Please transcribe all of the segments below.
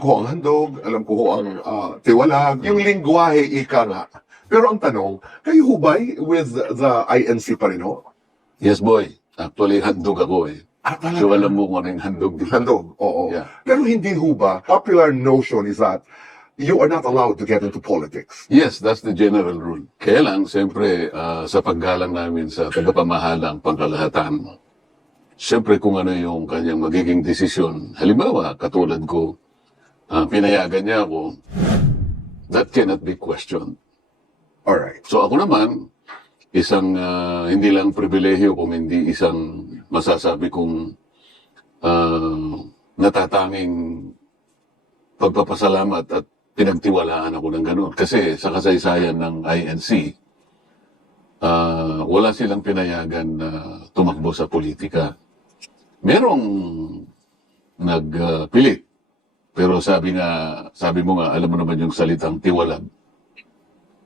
ko ang handog, alam ko ho ang tiwalag, yung lingwahe, ika nga. Pero ang tanong, kayo ho ba with the INC pa rin ho? Yes, boy. Actually, handog ako eh. Talaga? So, alam mo kung ano yung handog. Handog, oo. Yeah. Pero hindi ho ba, popular notion is that you are not allowed to get into politics. Yes, that's the general rule. Kaya lang, siyempre, sa paggalang namin sa tagapamahalang pangkalahatan, siyempre kung ano yung kanyang magiging desisyon. Halimbawa, katulad ko, pinayagan niya ako, that cannot be questioned. Alright. So ako naman, isang hindi lang pribilehiyo kung hindi isang masasabi kong natatanging pagpapasalamat at pinagtiwalaan ako ng ganun. Kasi sa kasaysayan ng INC, wala silang pinayagan na tumakbo sa politika. Merong nagpilit. Pero sabi mo nga, alam mo naman yung salitang tiwalag.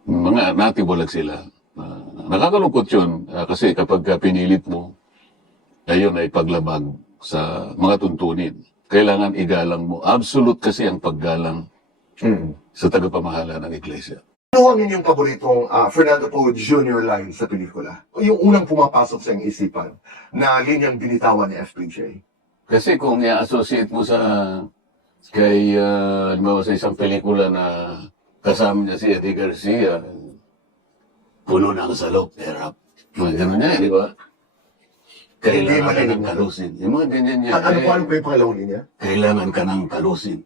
Mga natiwalag sila. Nakakalungkot yun kasi kapag pinilit mo, ayun ay paglabag sa mga tuntunin. Kailangan igalang mo. Absolute kasi ang paggalang sa tagapamahala ng iglesia. Ano ang inyong paboritong Fernando Poe Jr. line sa pelikula? Yung unang pumapasok sa iyong isipan na linyang binitawan ni FPJ? Kasi kung i-associate mo kay halimbawa sa isang pelikula na kasama niya si Eddie Garcia, puno ng salok, erap. Mga ganun niya, di ba? Kailangan ka ng kalusin. Yung mga ganyan niya. Ano po yung pangalawang linya? Kailangan ka ng kalusin.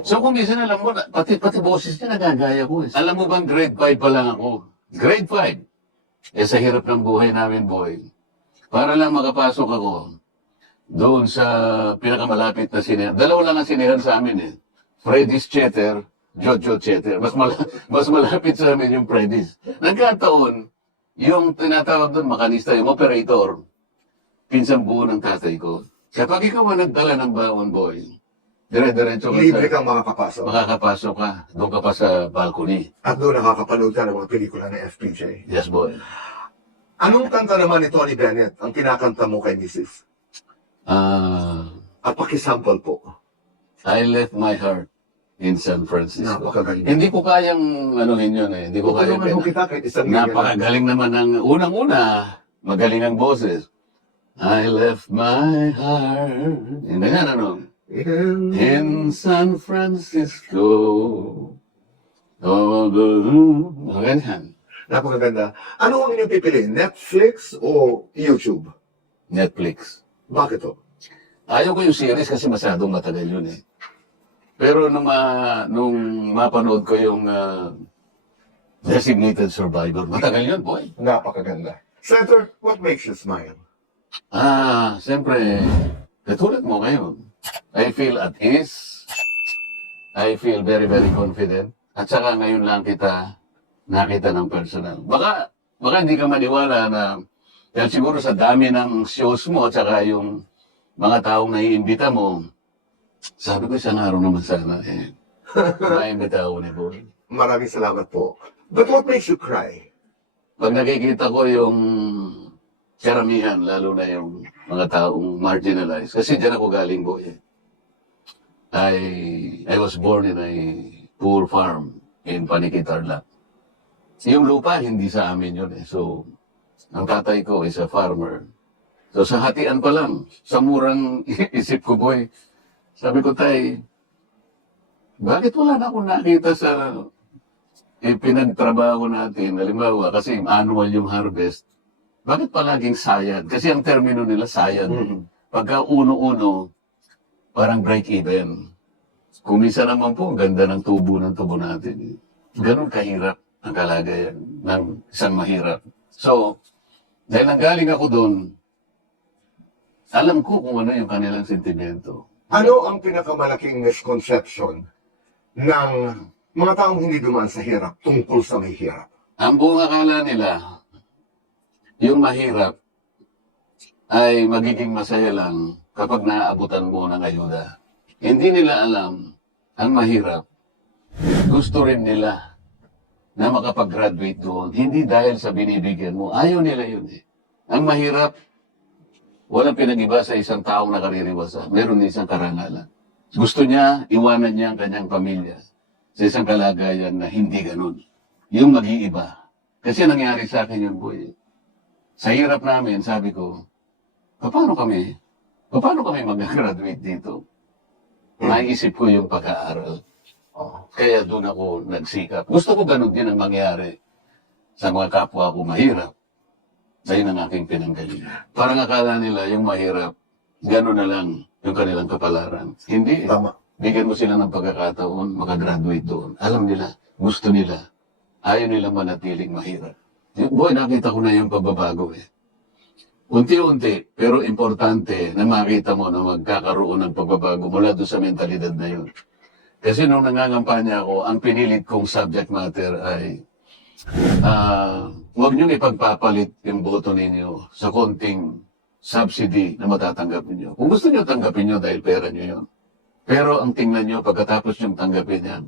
So kung minsan alam mo, pati boses niya nagagaya ko. Alam mo bang grade 5 pa lang ako? Grade 5. Sa hirap ng buhay namin, boy. Para lang makapasok ako doon sa pinakamalapit na sinehan. Dalawa lang ang sinehan sa amin eh. Freddy's Theater, Jojo Theater. Mas malapit sa amin yung Freddy's. Nagkataon, yung tinatawag doon, makanista, yung operator, pinsang buo ng tatay ko. Kapag ikaw ang nagdala ng baon, boy, dire-diretso ka Libre kang makakapasok. makakapasok ka. Doon ka pa sa balcony. At doon nakakapanood ka ng mga pelikula ni FPJ. Yes, boy. Anong kanta naman ni Tony Bennett ang kinakanta mo kay Mrs.? At pakisample po. I left my heart in San Francisco. Napakagaling. Hindi ko kayang anuhin yun eh. Hindi ko kayang Tulungan mo kita kahit isang Napakagaling naman ng unang-una. Magaling ang boses. I left my heart. Hindi nga, ano? In San Francisco. Oh, ganyan. Napakaganda. Ano ang inyong pipiliin? Netflix o YouTube? Netflix. Bakit to? Ayaw ko yung series kasi masyadong matagal yun eh. Pero nung mapanood ko yung Designated Survivor, matagal yun, boy. Napakaganda. Senator, what makes you smile? Siyempre, katulad mo ngayon. I feel at ease. I feel very, very confident. At saka ngayon lang kita nakita ng personal. Baka hindi ka maniwala na dahil siguro sa dami ng shows mo at saka yung mga taong naiimbita mo, sabi ko isang araw naman sana maiimbita ako ni Boy. Maraming salamat po. But what makes you cry? Pag nakikita ko yung karamihan, lalo na yung mga taong marginalized, kasi dyan ako galing, Boy. I was born in a poor farm in Paniqui, Tarlac. Yung lupa, hindi sa amin yun eh. So, ang tatay ko is a farmer. So, sa hatian pa lang, sa murang isip ko, Boy, sabi ko, tay, bakit wala na akong nakita sa pinagtrabaho natin? Halimbawa, kasi annual yung harvest, bakit palaging sayad? Kasi ang termino nila sayad. Pagka uno-uno, parang break-even. Kung minsan naman po, ganda ng tubo natin. Ganun kahirap ang kalagayan ng isang mahirap. So, dahil nanggaling ako doon, alam ko kung ano yung kanilang sentimento. Ano ang pinakamalaking misconception ng mga taong hindi dumaan sa hirap tungkol sa may hirap? Ang buong akala nila, yung mahirap ay magiging masaya lang kapag naaabutan mo ng ayuda. Hindi nila alam, ang mahirap, gusto rin nila na makapag-graduate doon. Hindi dahil sa binibigyan mo. Ayaw nila yun eh. Ang mahirap, walang pinag-iba sa isang taong nakaririwasa. Meron din isang karangalan. Gusto niya, iwanan niya ang kanyang pamilya sa isang kalagayan na hindi ganun. Yung mag-iiba. Kasi nangyari sa akin yun, boy. Sa hirap namin, sabi ko, paano kami mag-graduate dito? Naisip ko yung pag-aaral. Kaya doon ako nagsikap. Gusto ko ganun din ang mangyari sa mga kapwa ko mahirap. Dahil ang aking pinanggalingan. Parang akala nila yung mahirap, gano'n na lang yung kanilang kapalaran. Hindi. Tama. Bigyan mo sila ng pagkakataon, makagraduate doon. Alam nila, gusto nila, ayaw nilang manatiling mahirap. Boy, nakita ko na yung pagbabago eh. Unti-unti, pero importante na makita mo na magkakaroon ng pagbabago mula doon sa mentalidad na yun. Kasi nung nangangampanya ako, ang pinilit kong subject matter ay huwag niyong ipagpapalit yung boto ninyo sa konting subsidy na matatanggap ninyo. Kung gusto niyo, tanggapin niyo dahil pera niyo yun. Pero ang tingnan niyo, pagkatapos niyong tanggapin yan,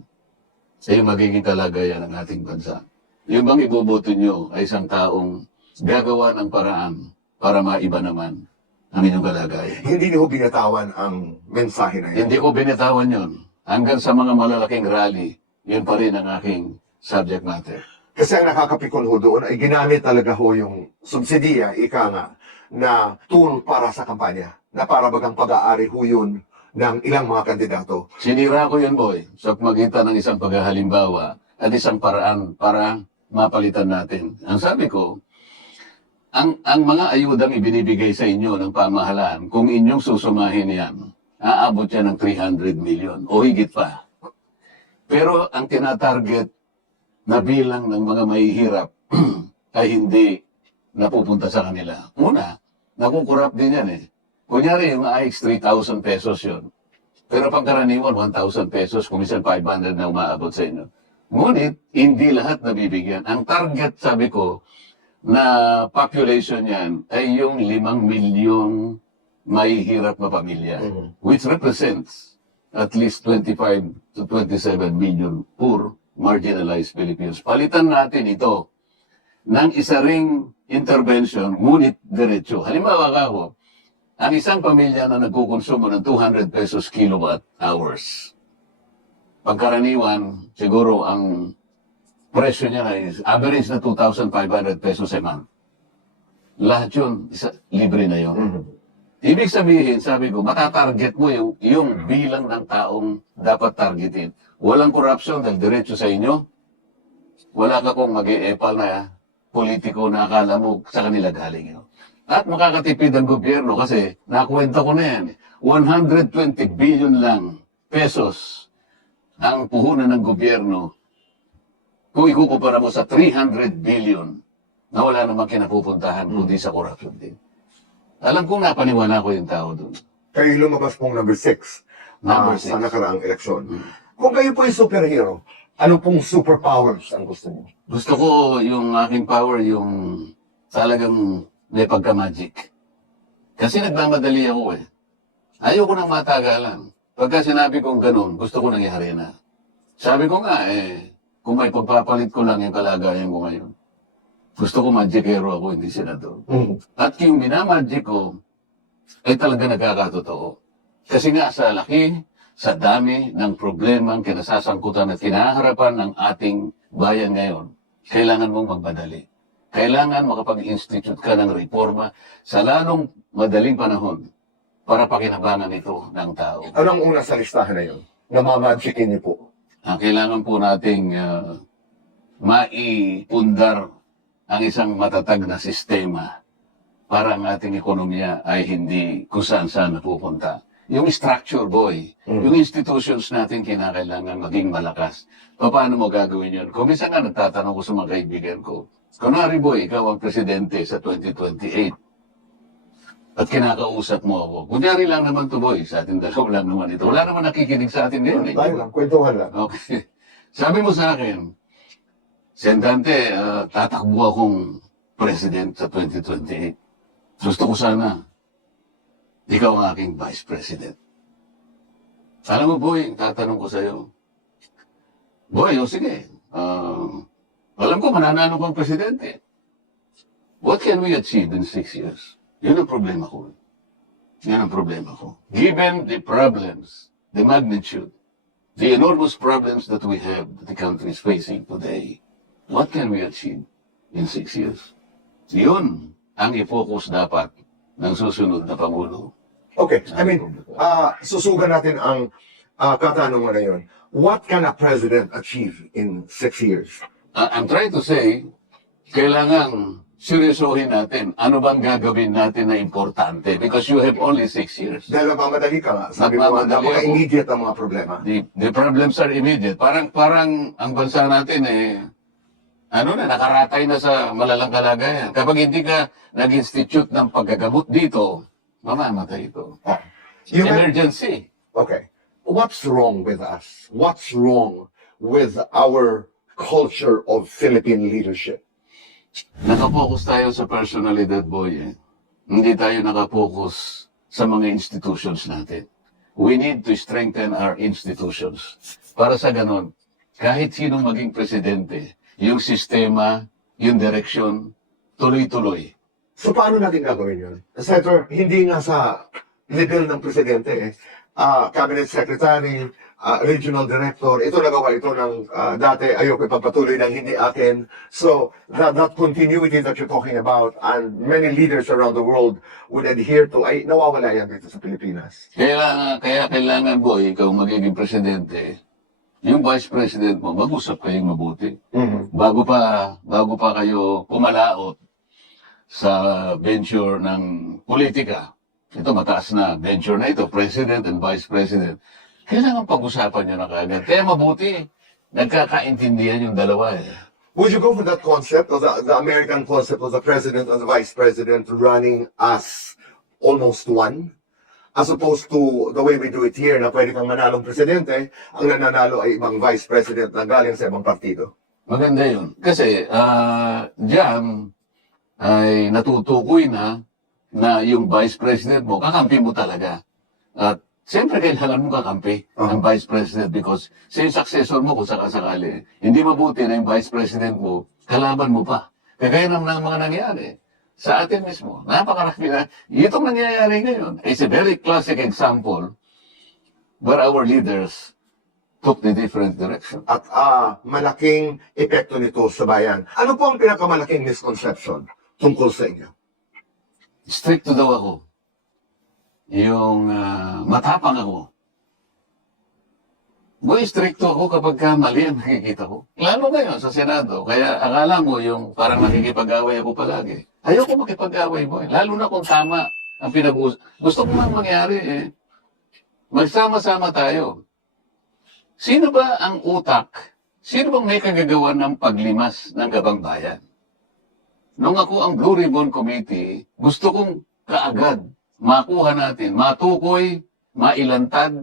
ay yung magiging kalagayan ng ating bansa. Yung bang iboboto niyo ay isang taong gagawa ng paraan para maiba naman ang inyong kalagayan. Hindi niyo binatawan ang mensahe na yun. Hindi ko binitawan yun. Hanggang sa mga malalaking rally, yun pa rin ang aking subject matter. Kasi ang nakakapikon ho doon ay ginamit talaga ho yung subsidiya, ika nga, na tool para sa kampanya. Na para bagang pag-aari ho yun ng ilang mga kandidato. Sinira ko yun, boy, sa pamagitan ng isang paghahalimbawa at isang paraan para mapalitan natin. Ang sabi ko, ang mga ayudang ibinibigay sa inyo ng pamahalaan, kung inyong susumahin yan, aabot yan ng 300 million o higit pa. Pero ang tinatarget na bilang ng mga mahihirap ay hindi napupunta sa kanila. Una, nakukurap din yan eh. Kunyari, yung AX 3,000 pesos yun. Pero pangkaraniwan, 1,000 pesos, kumisan 500 na umaabot sa inyo. Ngunit, hindi lahat nabibigyan. Ang target, sabi ko, na population yan ay yung 5 milyong mahihirap na pamilya, which represents at least 25 to 27 million poor, marginalized Filipinos. Palitan natin ito ng isa ring intervention, ngunit diretso. Halimbawa ka ako, ang isang pamilya na nagkukonsumo ng 200 pesos kilowatt hours, pagkaraniwan, siguro ang presyo niya ay average na 2,500 pesos a month. Lahat yun, libre na yun. Ibig sabihin, sabi ko, matatarget mo yung bilang ng taong dapat targetin. Walang corruption dahil diretso sa inyo. Wala ka kung mag-e-epal na politiko na akala mo sa kanila galing yun. At makakatipid ang gobyerno kasi nakwenta ko na yan. 120 billion lang pesos ang puhunan ng gobyerno kung ikukumpara mo sa 300 billion na wala namang kinapupuntahan kundi sa corruption din. Alam kong napaniwala ko yung tao doon. Kayo lumabas pong number 6 Number sa 6. nakaraang eleksyon. Kung kayo po yung superhero, ano pong superpowers ang gusto niyo? Gusto ko yung aking power, yung talagang may pagka-magic. Kasi nagmamadali ako eh. Ayoko nang matagalan. Pagka sinabi kong ganun, gusto ko nangyari na. Sabi ko nga kung may pagpapalit ko lang yung kalagayan ko ngayon. Gusto ko magic hero ako, hindi senador. At yung minamagic ko, ay talaga nagkakatotoo. Kasi nga sa laki, sa dami ng problemang kinasasangkutan at kinaharapan ng ating bayan ngayon, kailangan mong magmadali. Kailangan makapag-institute ka ng reforma sa lalong madaling panahon para pakinabangan ito ng tao. Anong una sa listahan na yun? Namamagicin niyo po. Ang kailangan po nating maipundar ang isang matatag na sistema para ang ating ekonomiya ay hindi kung saan-saan napupunta. Yung structure, boy, yung institutions natin kinakailangan maging malakas. Paano mo gagawin yun? Kung minsan nga nagtatanong ko sa mga kaibigan ko, kunwari boy, ikaw ang presidente sa 2028 at kinakausap mo ako. Kunyari lang naman to boy, sa ating dalawa lang naman ito. Wala naman nakikinig sa atin ngayon. Tayo lang, kwentuhan lang. Okay. Sabi mo sa akin, Sendante, tatakbo akong president sa 2028. Gusto ko sana, ikaw ang aking vice president. Alam mo, boy, tatanong ko sa'yo. Boy, sige. Alam ko, mananalo kang presidente. What can we achieve in 6 years? Yun ang problema ko. Yan ang problema ko. Given the problems the magnitude, the enormous problems that we have, that the country is facing today, what can we achieve in 6 years? Yun ang i-focus dapat ng susunod na Pangulo. Okay, I mean, susugan natin ang katanungan na yun. What can a president achieve in 6 years? I'm trying to say, kailangan seryosohin natin ano bang gagawin natin na importante because you have only 6 years. Dahil nagmamadali ka nga, sabi mo nga, Nagmamadali mga ako. immediate ang mga problema. The problems are immediate. Parang ang bansa natin nakaratay na sa malalang kalagayan. Kapag hindi ka nag-institute ng paggagamot dito, mamamatay ito. You men- Emergency. Okay. What's wrong with us? What's wrong with our culture of Philippine leadership? Nakapokus tayo sa personalidad, boy. Hindi tayo nakapokus sa mga institutions natin. We need to strengthen our institutions. Para sa ganon, kahit sinong maging presidente, yung sistema, yung direksyon, tuloy-tuloy. So paano natin gagawin yun? Senator, hindi nga sa level ng presidente cabinet secretary, regional director, ito nagawa ito ng dati, ayoko ipagpatuloy ng hindi akin. So, that continuity that you're talking about and many leaders around the world would adhere to, ay nawawala yan dito sa Pilipinas. Kaya kailangan, boy, ikaw magiging presidente, yung vice president mo, mag-usap kayong mabuti. Bago pa kayo pumalaot sa venture ng politika. Ito mataas na venture na ito, president and vice president. Kailangan pag-usapan nyo na kaagad. Kaya mabuti, nagkakaintindihan yung dalawa. Would you go for that concept, of the American concept of the president and the vice president running as almost one? As opposed to the way we do it here, na pwede kang manalong presidente, ang nananalo ay ibang vice president na galing sa ibang partido. Maganda yun. Kasi, diyan ay natutukoy na yung vice president mo, kakampi mo talaga. At siyempre kailangan mo kakampi ang vice president because sa yung successor mo kung sakasakali, hindi mabuti na yung vice president mo, kalaban mo pa. Kagaya ng mga nangyari sa atin mismo. Napakarami na. Itong nangyayari ngayon is a very classic example where our leaders took the different direction. At malaking epekto nito sa bayan. Ano po ang pinakamalaking misconception tungkol sa inyo? Stricto daw ako. Yung matapang ako. Boy, stricto ako kapag mali ang nakikita ko. Lalo ngayon sa Senado. Kaya akala mo yung parang nakikipag-away ako palagi. Ayoko makipag-away, boy. Lalo na kung tama ang pinag-uusap. Gusto ko mang mangyari magsama-sama tayo. Sino ba ang utak? Sino bang may kagagawa ng paglimas ng gabang bayan? Nung ako ang Blue Ribbon Committee, gusto kong kaagad makuha natin, matukoy, mailantad,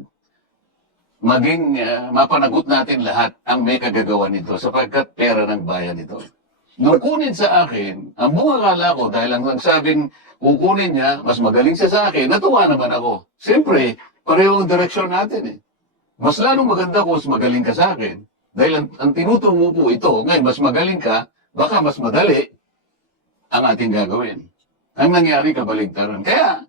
maging mapanagot natin lahat ang may kagagawa nito sapagkat pera ng bayan ito. Nung kunin sa akin, ang bungakala ko dahil ang nagsabing kukunin niya, mas magaling siya sa akin, natuwa naman ako. Siyempre, pareho ang direksyon natin Mas lalong maganda kung mas magaling ka sa akin. Dahil ang tinutungo po ito, ngayon mas magaling ka, baka mas madali ang ating gagawin. Ang nangyari kabaligtaran. Kaya,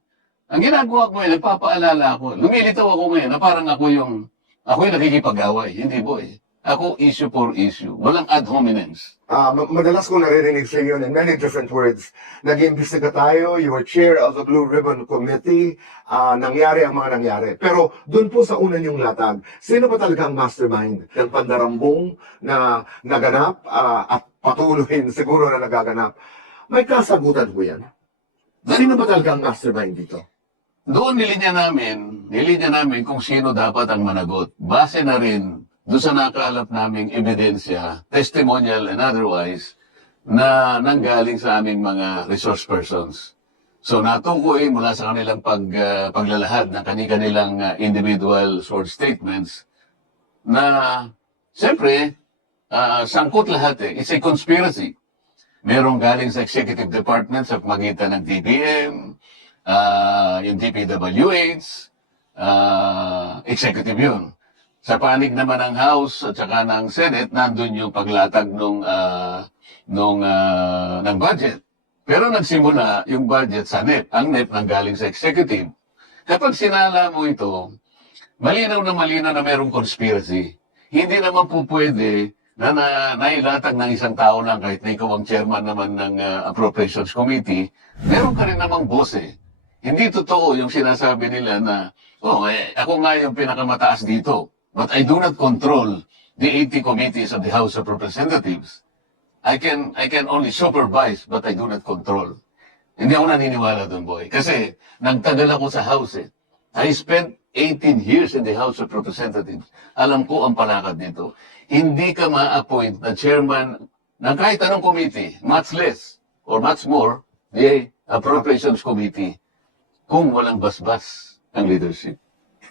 ang ginagawa ko ngayon, nagpapaalala ako, lumilitaw ako ngayon na parang ako yung nakikipag-away. Hindi po Ako issue for issue. Walang ad hominems. Madalas ko naririnig sa iyo in many different words. Nag-iimbestiga tayo, you were chair of the Blue Ribbon Committee, nangyari ang mga nangyari. Pero doon po sa una niyong latag, sino ba talaga ang mastermind ng pandarambong na naganap at patuloy siguro na nagaganap? May kasagutan po yan. Sino ba talaga ang mastermind dito? Doon nilinya namin kung sino dapat ang managot. Base na rin doon sa nakaalap naming ebidensya, testimonial and otherwise, na nanggaling sa aming mga resource persons. So natukoy mula sa kanilang paglalahad ng kanilang individual short statements na siyempre, sangkot lahat It's a conspiracy. Merong galing sa executive department sa pagitan ng DBM, yung DPWH, executive yun. Sa panig naman ng House at saka ng Senate, nandun yung paglatag ng budget. Pero nagsimula yung budget sa NEP. Ang NEP nanggaling sa executive. Kapag sinala mo ito, malinaw na mayroong conspiracy. Hindi naman po pwede na nailatag ng isang tao lang kahit na ikaw ang chairman naman ng Appropriations Committee, meron ka rin namang boss eh. Hindi totoo yung sinasabi nila na, ako nga yung pinakamataas dito, but I do not control the 80 committees of the House of Representatives. I can only supervise, but I do not control. Hindi ako naniniwala doon, boy. Kasi nagtagal ako sa House eh. I spent 18 years in the House of Representatives. Alam ko ang palakad nito. Hindi ka ma-appoint na chairman ng kahit anong committee, much less or much more, the Appropriations Committee, kung walang basbas ang leadership.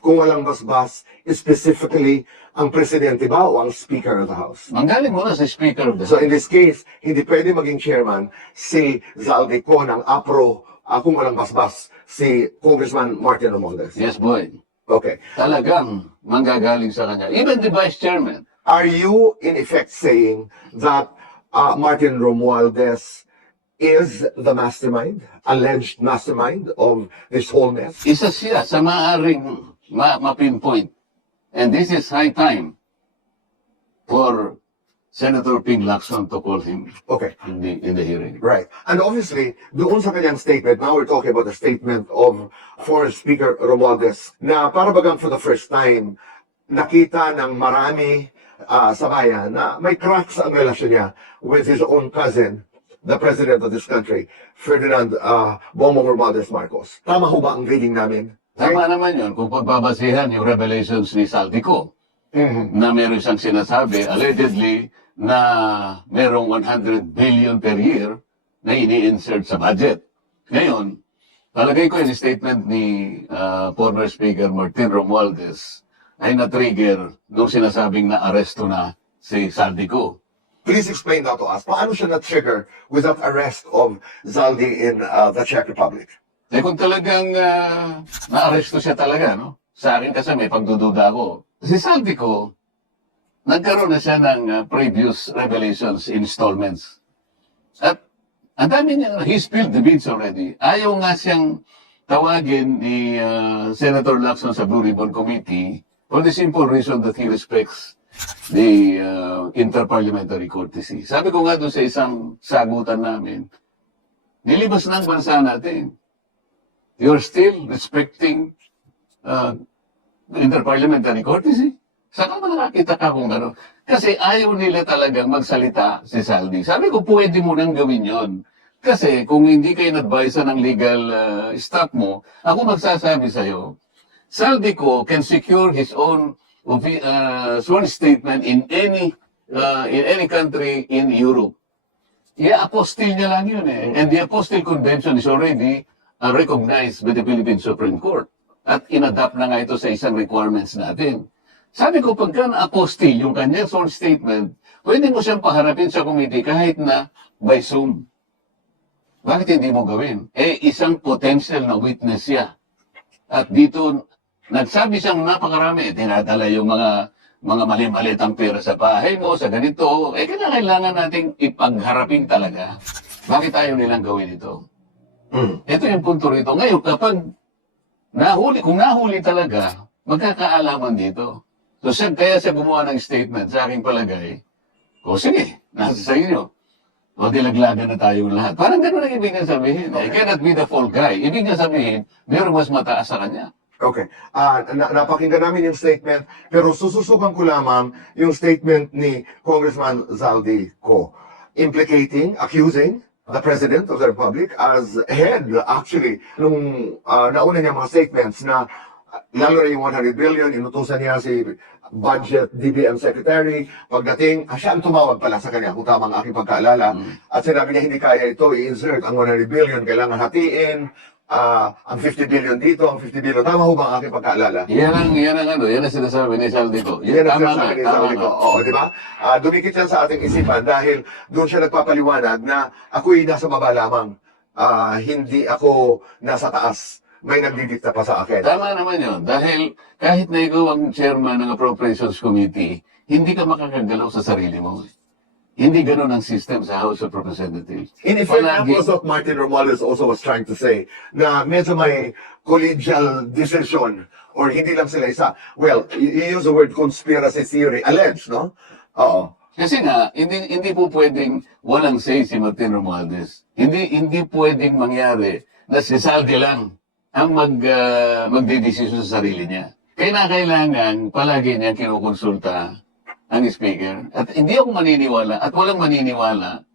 Kung walang basbas, specifically, ang presidente ba o ang Speaker of the House? Manggaling muna sa Speaker of the So House. in this case, hindi pwede maging chairman si Zaldico ng APRO kung walang basbas si Congressman Martin Romualdez. Yes, boy. Okay. Talagang manggagaling sa kanya. Even the Vice Chairman. Are you in effect saying that Martin Romualdez is the mastermind, alleged mastermind of this whole mess? Isa siya sa maaaring ma-pinpoint. And this is high time for Senator Ping Lacson to call him Okay. in the hearing. Right. And obviously, doon sa kanyang statement, now we're talking about the statement of former Speaker Romualdez, na para bagang for the first time, nakita ng marami sa bayan na may cracks ang relasyon niya with his own cousin, the president of this country, Ferdinand Bongbong Romualdez Marcos. Tama ho ba ang reading namin? Tama naman yun kung pagbabasihan yung revelations ni Saldico na meron siyang sinasabi, allegedly, na merong 100 billion per year na ini-insert sa budget. Ngayon, palagay ko yung statement ni former Speaker Martin Romualdez ay na-trigger nung sinasabing na aresto na si Saldico. Please explain that to us. Paano siya na-trigger with that arrest of Zaldi in the Czech Republic? Eh kung talagang na-aresto siya talaga, no? Sa akin kasi may pagdududa ako. Si Saldico, nagkaroon na siya ng previous revelations installments. At ang dami niya, he spilled the beans already. Ayaw nga siyang tawagin ni Senator Lacson sa Blue Ribbon Committee for the simple reason that he respects the interparliamentary courtesy. Sabi ko nga doon sa isang sagutan namin, nilibas ng bansa natin. You're still respecting interparliamentary courtesy? Saka ba nakakita ka kung ano? Kasi ayaw nila talagang magsalita si Saldi. Sabi ko, pwede mo nang gawin yon. Kasi kung hindi kayo advise ng legal staff mo, ako magsasabi sa'yo, Saldico can secure his own sworn statement in any country in Europe. I-apostille niya lang yun eh. And the Apostille Convention is already recognized by the Philippine Supreme Court. At inadapt na nga ito sa isang requirements natin. Sabi ko, pagka na-apostille yung kanyang sworn statement, pwede mo siyang paharapin sa committee kahit na by Zoom. Bakit hindi mo gawin? Eh, isang potential na witness siya. At dito, nagsabi siyang napakarami, tinadala yung mga mali-malitang pera sa bahay mo, sa ganito. Eh, kailangan nating ipagharapin talaga. Bakit ayaw nilang gawin ito? Ito yung punto rito. Ngayon, kapag kung nahuli talaga, magkakaalaman dito. So, kaya siya gumawa ng statement sa aking palagay, sige, nasa sa inyo. O, dilaglagan na tayong lahat. Parang gano'n ang ibig niya sabihin. I cannot be the fall guy. Ibig niya sabihin, meron mas mataas sa kanya. Okay. Napakinggan namin yung statement, pero sususukan ko lamang yung statement ni Congressman Zaldico, accusing the President of the Republic as head, actually, nung nauna niya mga statements na lalo na yung 100 billion, inutusan niya si Budget DBM Secretary, pagdating, siya ang tumawag pala sa kanya, kung tama ang aking pagkaalala, at sinabi niya hindi kaya ito, i-insert ang 100 billion, kailangan hatiin, ang 50 billion dito, ang 50 billion, tama ho ba ang aking pagkaalala? Yan ang sinasabi ni Saldico. Yan ang Tama sinasabi ni nga, Zaldico. Oo, di ba? Dumikit yan sa ating isipan dahil doon siya nagpapaliwanag na ako'y nasa baba lamang. Hindi ako nasa taas. May nagdidikta pa sa akin. Tama naman yun. Dahil kahit na ikaw ang chairman ng Appropriations Committee, hindi ka makakagalaw sa sarili mo. Hindi ganun ang system sa House of Representatives. In effect, that Palagi- was what Martin Romualdez also was trying to say, na medyo may collegial decision or hindi lang sila isa. Well, you use the word conspiracy theory, alleged, no? Oo. Kasi nga, hindi po pwedeng walang say si Martin Romualdez. Hindi pwedeng mangyari na si Saldi lang ang magdedesisyon sa sarili niya. Kailangan palagi niya kinukonsulta ang speaker. At hindi ako maniniwala at walang maniniwala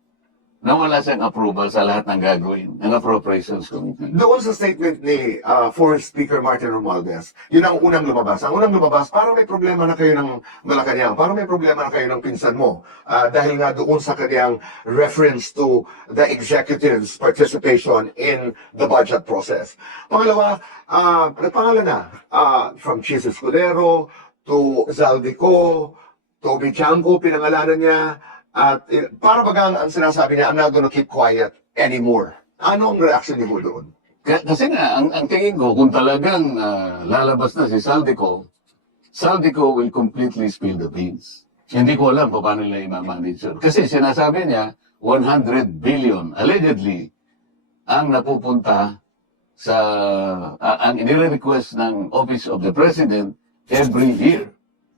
na wala siyang approval sa lahat ng gagawin ng Appropriations Committee. Doon sa statement ni former Speaker Martin Romualdez, yun ang unang lumabas. Ang unang lumabas, parang may problema na kayo ng Malacanang, parang may problema na kayo ng pinsan mo. Dahil nga doon sa kanyang reference to the executive's participation in the budget process. Pangalawa, nagpangalan na, from Chis Escudero to Zaldico, Toby Chanco, pinangalanan niya, at para bagang ang sinasabi niya, I'm not gonna keep quiet anymore. Ano ang reaction niyo doon? Kasi nga, ang tingin ko, kung talagang lalabas na si Saldico will completely spill the beans. Hindi ko alam kung paano nila i-manage yun. Kasi sinasabi niya, 100 billion, allegedly, ang napupunta sa, ang nire-request ng Office of the President every year.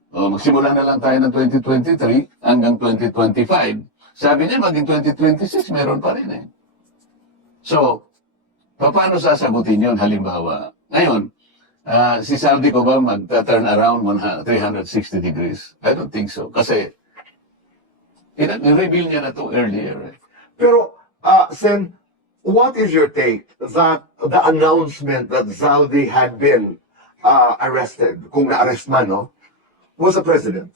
O, magsimula na lang tayo ng 2023 hanggang 2025. Sabi niya, maging 2026, meron pa rin eh. So, paano sasagutin yun halimbawa? Ngayon, si Saldico ba mag-turn around 360 degrees? I don't think so. Kasi, i-reveal niya na to earlier. Eh. Pero, Sen, what is your take that the announcement that Zaldi had been arrested, kung na-arrest man, no, was the president?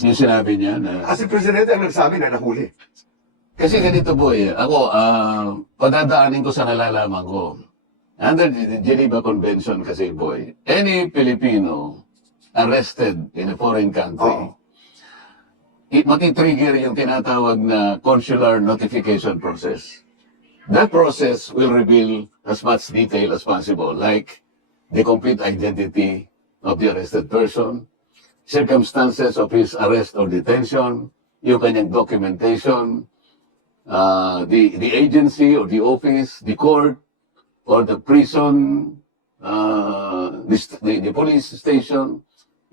Yung sinabi niya na... As si presidente ang nagsabi na nahuli. Kasi ganito boy, ako, padadaanin ko sa nalalaman ko. Under the Geneva Convention kasi boy, any Filipino arrested in a foreign country, matitrigger yung tinatawag na consular notification process. That process will reveal as much detail as possible, like the complete identity of the arrested person, circumstances of his arrest or detention, yung kanyang documentation, the agency or the office, the court, or the prison, the police station,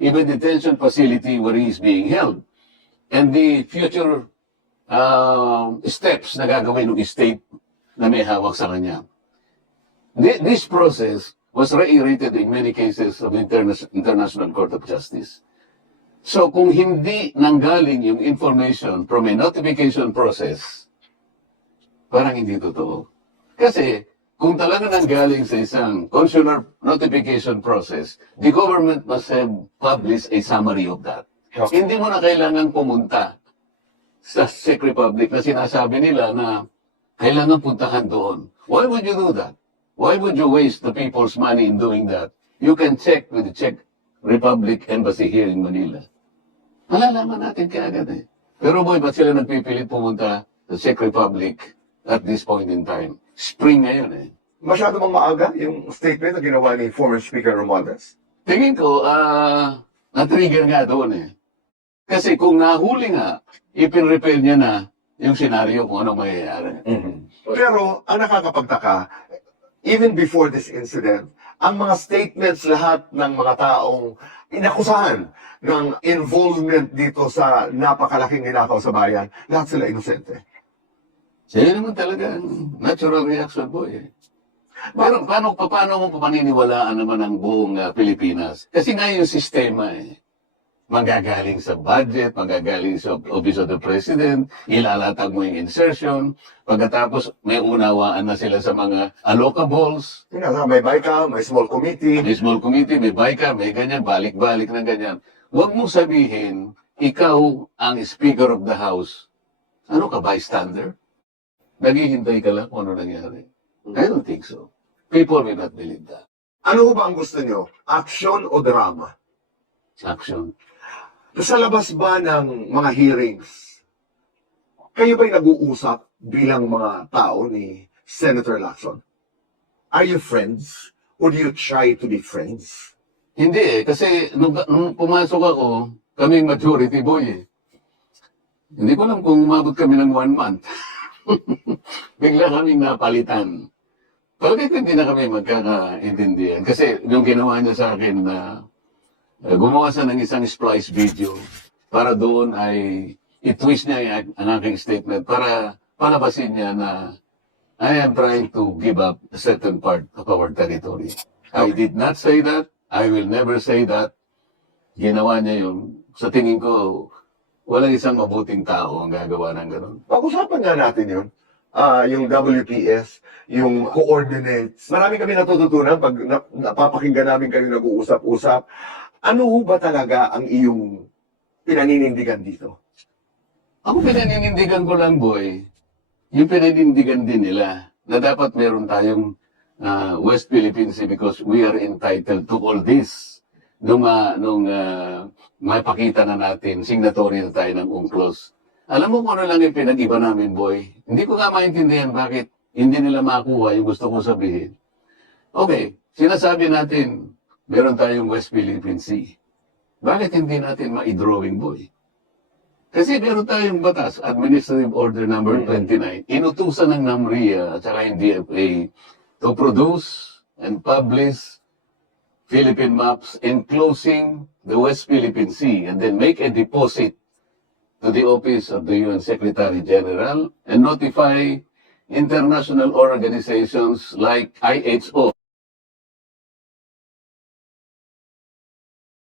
even detention facility where he is being held, and the future steps na gagawin ng state na may hawak sa kanya. This process was reiterated in many cases of the International Court of Justice. So kung hindi nanggaling yung information from a notification process, parang hindi totoo. Kasi kung talaga nanggaling sa isang consular notification process, the government must have published a summary of that. Okay. Hindi mo na kailangan pumunta sa Czech Republic na sinasabi nila na kailangan puntahan doon. Why would you do that? Why would you waste the people's money in doing that? You can check with the Czech Republic Embassy here in Manila. Malalaman natin kaagad eh. Pero boy, ba't sila nagpipilit pumunta sa Czech Republic at this point in time? Spring ngayon eh. Masyado bang maaga yung statement na ginawa ni former Speaker Romualdez? Tingin ko, na-trigger nga doon eh. Kasi kung nahuli nga, ipin-repair niya na yung senaryo kung ano mangyayari. Pero ang nakakapagtaka, even before this incident, ang mga statements lahat ng mga taong inakusahan ng involvement dito sa napakalaking ninakaw sa bayan, lahat sila inosente. Siya naman talaga ang natural reaction po eh. Pero paano mo papaniniwalaan naman ang buong Pilipinas? Kasi nga yung sistema eh. Manggagaling sa budget, manggagaling sa Office of the President, ilalatag mo yung insertion, pagkatapos may unawaan na sila sa mga allocables, May BICA, may small committee. may small committee, may BICA, may ganyan, balik-balik na ganyan. Huwag mong sabihin, ikaw ang Speaker of the House. Ano ka, bystander? Naghihintay ka lang kung ano nangyari. I don't think so. People will not believe that. Ano ba ang gusto nyo? Action o drama? Action. Sa labas ba ng mga hearings, kayo ba'y nag-uusap bilang mga tao ni Senator Lacson? Are you friends? Or do you try to be friends? Hindi eh, kasi nung pumasok ako, kaming majority boy eh. Hindi ko alam kung umabot kami ng 1 month. Bigla kaming napalitan. Talaga hindi na kami magkakaintindihan. Kasi yung ginawa niya sa akin na gumawa siya ng isang splice video para doon ay i-twist niya ang aking statement para palabasin niya na I am trying to give up a certain part of our territory. I did not say that. I will never say that. Ginawa niya yun. Sa tingin ko, walang isang mabuting tao ang gagawa ng ganun. Pag-usapan nga natin yun. Yung WPS, yung coordinates. Marami kami natututunan pag napapakinggan namin kayo nag-uusap-usap. Ano ho ba talaga ang iyong pinaninindigan dito? Ako pinaninindigan ko lang, boy, yung pinaninindigan din nila na dapat meron tayong West Philippine Sea because we are entitled to all this. Nung mapakita na natin, signatory na tayo ng UNCLOS. Alam mo kung ano lang yung pinag-iba namin, boy? Hindi ko nga maintindihan bakit hindi nila makuha yung gusto kong sabihin. Okay, sinasabi natin, meron tayong West Philippine Sea. Bakit hindi natin ma-drawing, boy? Kasi meron tayong batas, Administrative Order Number 29, inutusan ng NAMRIA at saka yung DFA to produce and publish Philippine maps enclosing the West Philippine Sea and then make a deposit to the office of the UN Secretary General and notify international organizations like IHO